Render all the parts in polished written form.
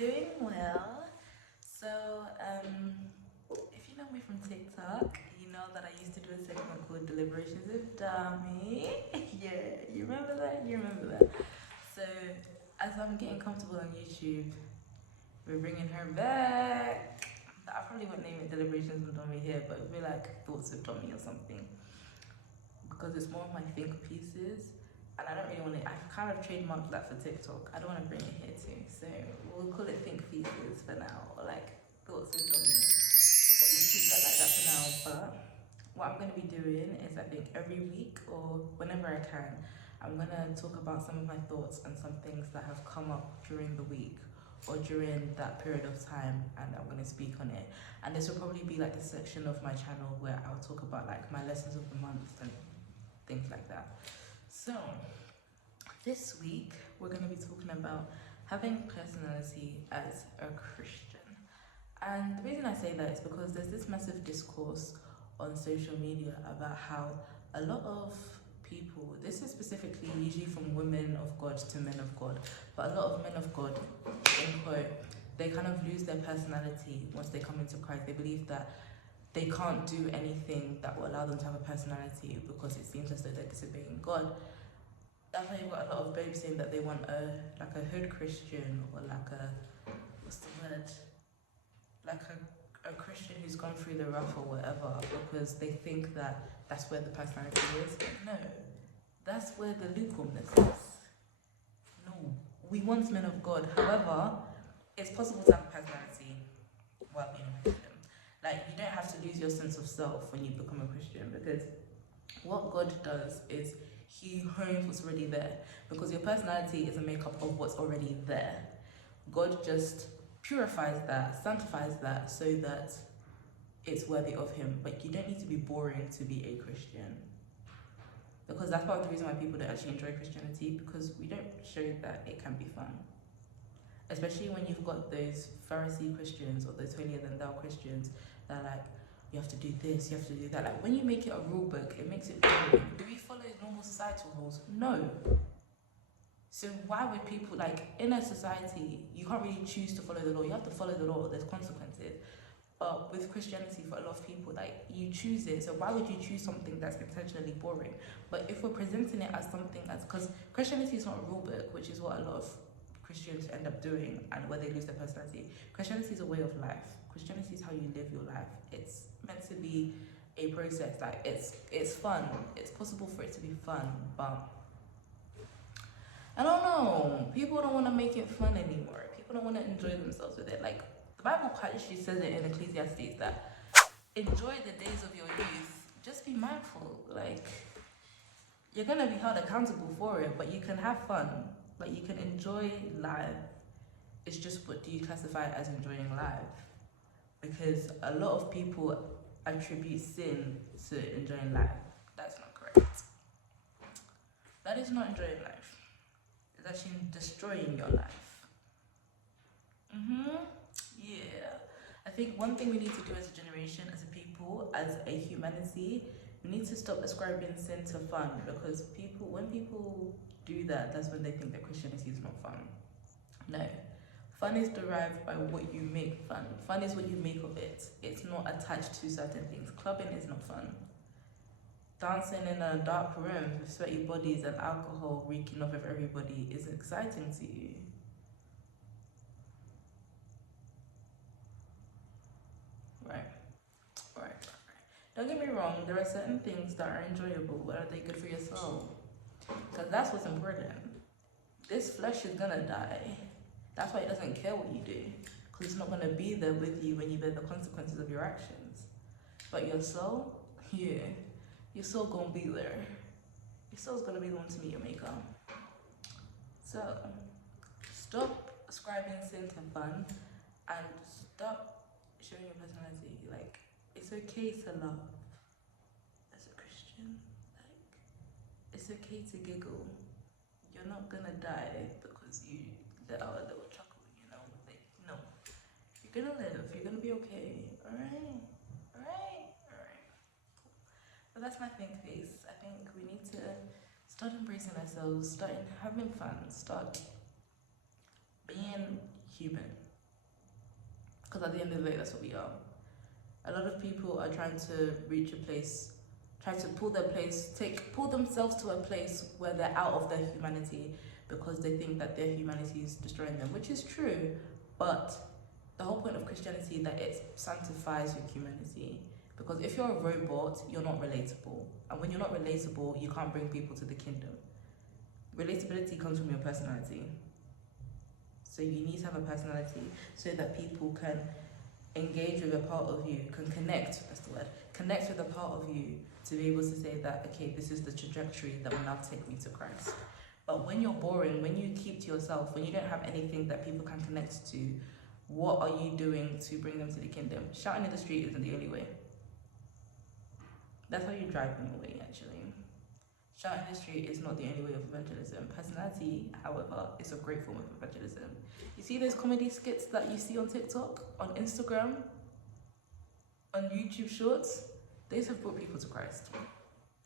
doing well. So, if you know me from TikTok, you know that I used to do a segment called Deliberations with Dami. Yeah, you remember that? You remember that? So, as I'm getting comfortable on YouTube, we're bringing her back. I probably won't name it Deliberations with Dami here, but it'll be like Thoughts with Dami or something. Because it's more of my think pieces. And I don't really want to, I've kind of trademarked that for TikTok. I don't want to bring it here too. So we'll call it Think Pieces for now, or like Thoughts with Dami. But we'll keep that like that for now. But what I'm going to be doing is I think every week or whenever I can, I'm going to talk about some of my thoughts and some things that have come up during the week or during that period of time, and I'm going to speak on it. And this will probably be like the section of my channel where I'll talk about like my lessons of the month and things like that. So this week we're going to be talking about having personality as a Christian. And the reason I say that is because there's this massive discourse on social media about how a lot of people, this is specifically usually from women of God to men of God, but a lot of men of God, in quote, they kind of lose their personality once they come into Christ. They believe that they can't do anything that will allow them to have a personality because it seems as though they're disobeying God. That's why you've got a lot of babes saying that they want a hood Christian, or like a, what's the word, like a Christian who's gone through the rough or whatever, because they think that that's where the personality is. No, that's where the lukewarmness is. No, we want men of God. However, it's possible to have a personality while being a Christian. Like, you don't have to lose your sense of self when you become a Christian, because what God does is He hones what's already there, because your personality is a makeup of what's already there. God just purifies that, sanctifies that, so that it's worthy of Him. But you don't need to be boring to be a Christian, because that's part of the reason why people don't actually enjoy Christianity, because we don't show that it can be fun. Especially when you've got those Pharisee Christians or those holier than thou Christians that are like, you have to do this, you have to do that. Like, when you make it a rule book, it makes it boring. Do we follow normal societal rules? No. So why would people, like, in a society, you can't really choose to follow the law. You have to follow the law, there's consequences. But with Christianity, for a lot of people, like, you choose it. So why would you choose something that's intentionally boring? But if we're presenting it as something as, because Christianity is not a rule book, which is what a lot of Christians end up doing, and where they lose their personality. Christianity is a way of life. Christianity is how you live your life. It's meant to be a process. Like, it's fun. It's possible for it to be fun, but I don't know. People don't want to make it fun anymore. People don't want to enjoy themselves with it. Like, the Bible quite literally says it in Ecclesiastes that enjoy the days of your youth. Just be mindful. Like, you're gonna be held accountable for it, but you can have fun. Like, you can enjoy life. It's just, what do you classify as enjoying life? Because a lot of people attribute sin to enjoying life. That's not correct. That is not enjoying life. It's actually destroying your life. Yeah. I think one thing we need to do as a generation, as a people, as a humanity, we need to stop ascribing sin to fun, because when people do that, that's when they think that Christianity is not fun. No. Fun is derived by what you make fun. Fun is what you make of it. It's not attached to certain things. Clubbing is not fun. Dancing in a dark room with sweaty bodies and alcohol reeking off of everybody is exciting to you. Right. Don't get me wrong, there are certain things that are enjoyable, but are they good for your soul? Because that's what's important. This flesh is gonna die. That's why it doesn't care what you do, because it's not gonna be there with you when you bear the consequences of your actions. But your soul, yeah, your soul gonna be there. Your soul's gonna be the one to meet your maker. So stop ascribing sin to fun, and stop showing your personality. Like, it's okay to love as a Christian. Like, it's okay to giggle. You're not gonna die because you let out a little chuckle, you know? Like, no. You're gonna live, you're gonna be okay. Alright. But that's my think face. I think we need to start embracing ourselves, start having fun, start being human. Because at the end of the day, that's what we are. A lot of people are trying to reach a place, try to pull themselves to a place where they're out of their humanity because they think that their humanity is destroying them, which is true. But the whole point of Christianity is that it sanctifies your humanity. Because if you're a robot, you're not relatable. And when you're not relatable, you can't bring people to the kingdom. Relatability comes from your personality. So you need to have a personality so that people can engage with a part of you, can connect, that's the word, connect with a part of you to be able to say that, okay, this is the trajectory that will now take me to Christ. But when you're boring, when you keep to yourself, when you don't have anything that people can connect to, what are you doing to bring them to the kingdom? Shouting in the street isn't the only way. That's how you drive them away, actually. Shouting in the street is not the only way of evangelism. Personality, however, is a great form of evangelism. You see those comedy skits that you see on TikTok, on Instagram, on YouTube Shorts? These have brought people to Christ.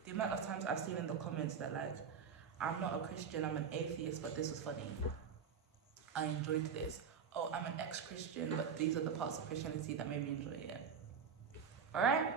The amount of times I've seen in the comments that like, I'm not a Christian, I'm an atheist, but this was funny. I enjoyed this. Oh, I'm an ex-Christian, but these are the parts of Christianity that made me enjoy it. Alright?